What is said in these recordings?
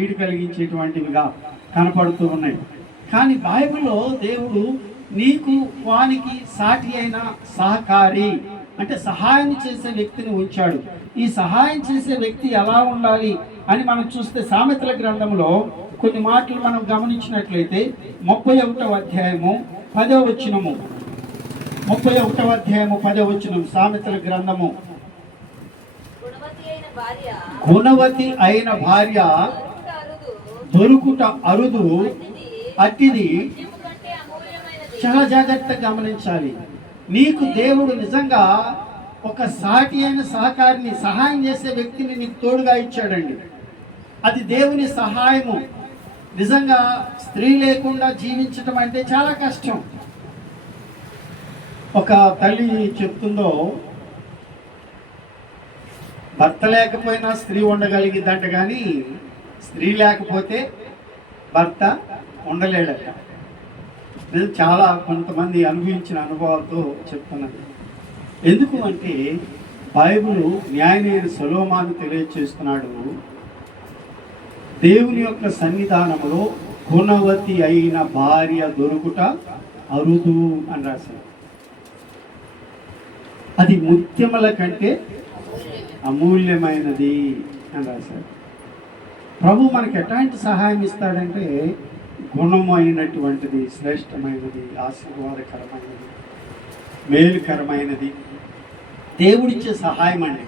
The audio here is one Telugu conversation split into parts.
కీడు కలిగించేటువంటివిగా కనపడుతూ ఉన్నాయి. కానీ బైబిల్లో దేవుడు నీకు వానికి సాటి అయిన సహకారి అంటే సహాయం చేసే వ్యక్తిని ఉంచాడు. ఈ సహాయం చేసే వ్యక్తి ఎలా ఉండాలి అని మనం చూస్తే సామెతల గ్రంథంలో కొన్ని మాటలు మనం గమనించినట్లయితే ముప్పై ఒకటవ అధ్యాయము పదవ వచనము. ముప్పై ఒకటవ అధ్యాయము పదవ వచనం సామెతల గ్రంథము. గుణవతి అయిన భార్య గుణవతి అయిన భార్య దొరుకుట అరుదు అతిథి చాలా జాగ్రత్తగా గమనించాలి. నీకు దేవుడు నిజంగా ఒక సాటి అయిన సహకారిని సహాయం చేసే వ్యక్తిని నీకు తోడుగా ఇచ్చాడండి. అది దేవుని సహాయము. నిజంగా స్త్రీ లేకుండా జీవించటం అంటే చాలా కష్టం. ఒక తల్లి చెప్తుందో భర్త లేకపోయినా స్త్రీ ఉండగలిగిందంట కానీ స్త్రీ లేకపోతే భర్త ఉండలేడట. నేను చాలా కొంతమంది అనుభవించిన అనుభవాలతో చెప్తున్నాను. ఎందుకు అంటే బైబుల్ న్యాయమైన సులోమాను తెలియచేస్తున్నాడు. దేవుని యొక్క సన్నిధానంలో గుణవతి అయిన భార్య దొరుకుట అరుదు అని రాశారు. అది ముత్యముల కంటే అమూల్యమైనది అని రాశారు. ప్రభు మనకి ఎట్లాంటి సహాయం ఇస్తాడంటే గుణమైనటువంటిది శ్రేష్టమైనది ఆశీర్వాదకరమైనది మేలుకరమైనది. దేవుడిచ్చే సహాయం అండి.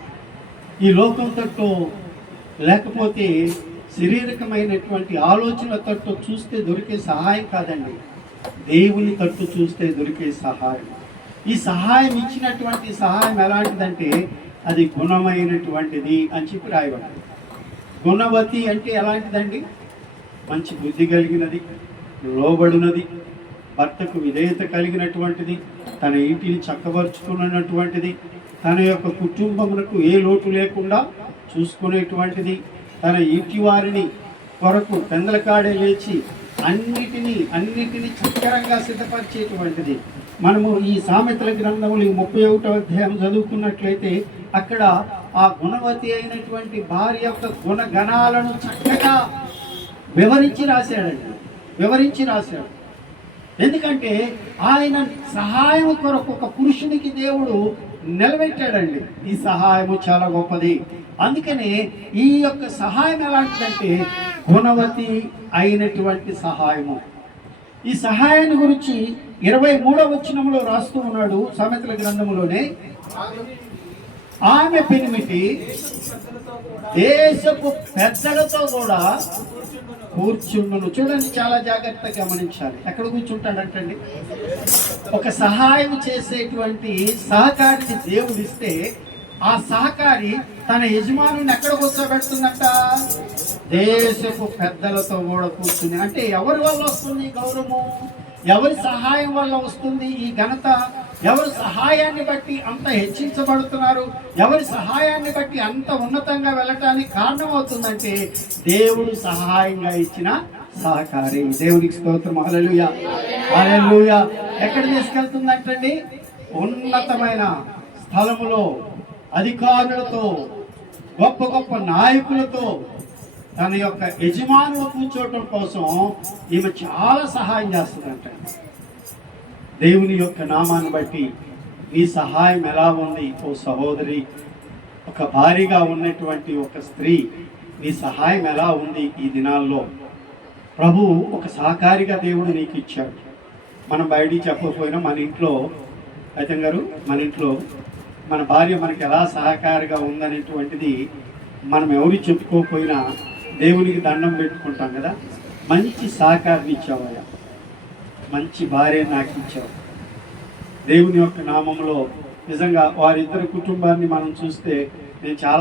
ఈ లోకం తట్టు లేకపోతే శారీరకమైనటువంటి ఆలోచనల తట్టు చూస్తే దొరికే సహాయం కాదండి. దేవుని తట్టు చూస్తే దొరికే సహాయం. ఈ సహాయం ఇచ్చినటువంటి సహాయం ఎలాంటిదంటే అది గుణమైనటువంటిది అని చెప్పి రాయబడింది. గుణవతి అంటే ఎలాంటిదండి? మంచి బుద్ధి కలిగినది లోబడినది భర్తకు విధేయత కలిగినటువంటిది తన ఇంటిని చక్కబరుచుకున్నటువంటిది తన యొక్క కుటుంబమునకు ఏ లోటు లేకుండా చూసుకునేటువంటిది తన ఇంటి వారిని కొరకు పెందలకాడే లేచి అన్నిటినీ అన్నిటినీ చక్కరంగా సిద్ధపరిచేటువంటిది. మనము ఈ సామెతల గ్రంథములు ఈ ముప్పై ఒకటో అధ్యాయం చదువుకున్నట్లయితే అక్కడ ఆ గుణవతి అయినటువంటి భార్య యొక్క గుణగణాలను చక్కగా వివరించి రాశాడండి. వివరించి రాశాడు. ఎందుకంటే ఆయన సహాయం కొరకు ఒక పురుషునికి దేవుడు నిలబెట్టాడండి. ఈ సహాయము చాలా గొప్పది. అందుకనే ఈ యొక్క సహాయం ఎలాంటిదంటే గుణవతి అయినటువంటి సహాయము. ఈ సహాయాన్ని గురించి ఇరవై మూడవ వచనంలో రాస్తూ ఉన్నాడు సామెతల గ్రంథములోనే. ఆమె పెనిమిటి దేశపు పెద్దలతో కూడా కూర్చుండును. చూడండి చాలా జాగ్రత్తగా గమనించాలి. ఎక్కడ కూర్చుంటాడంటండి? ఒక సహాయం చేసేటువంటి సహకారిని దేవుడు ఇస్తే ఆ సహకారి తన యజమానుని ఎక్కడ కూర్చోబెడుతుందట? దేశపు పెద్దలతో కూడా కూర్చుని. అంటే ఎవరి వల్ల వస్తుంది గౌరవము? ఎవరి సహాయం వల్ల వస్తుంది ఈ ఘనత? ఎవరి సహాయాన్ని బట్టి అంత హెచ్చించబడుతున్నారు? ఎవరి సహాయాన్ని బట్టి అంత ఉన్నతంగా వెళ్ళటానికి కారణమవుతుందంటే దేవుడు సహాయంగా ఇచ్చిన సహకారి. దేవునికి స్తోత్రం. అలలుయ అలలుయ ఎక్కడ తీసుకెళ్తుందంటండి? ఉన్నతమైన స్థలములో అధికారులతో గొప్ప గొప్ప నాయకులతో తన యొక్క యజమానులు కూర్చోవటం కోసం ఈమె చాలా సహాయం చేస్తుందంట. దేవుని యొక్క నామాన్ని బట్టి నీ సహాయం ఎలా ఉంది? ఓ సహోదరి ఒక భారీగా ఉన్నటువంటి ఒక స్త్రీ నీ సహాయం ఎలా ఉంది ఈ దినాల్లో? ప్రభు ఒక సహకారిగా దేవుడు నీకు ఇచ్చాడు. మనం బయటికి చెప్పకపోయినా మన ఇంట్లో అయితే గారు మన ఇంట్లో మన భార్య మనకి ఎలా సహకారిగా ఉందనేటువంటిది మనం ఎవరు చెప్పుకోకపోయినా దేవునికి దండం పెట్టుకుంటాం కదా? మంచి సహకారం ఇచ్చావయ్యా. మంచి భార్య నాకు ఇచ్చావు. దేవుని యొక్క నామంలో నిజంగా వారిద్దరి కుటుంబాన్ని మనం చూస్తే నేను చాలా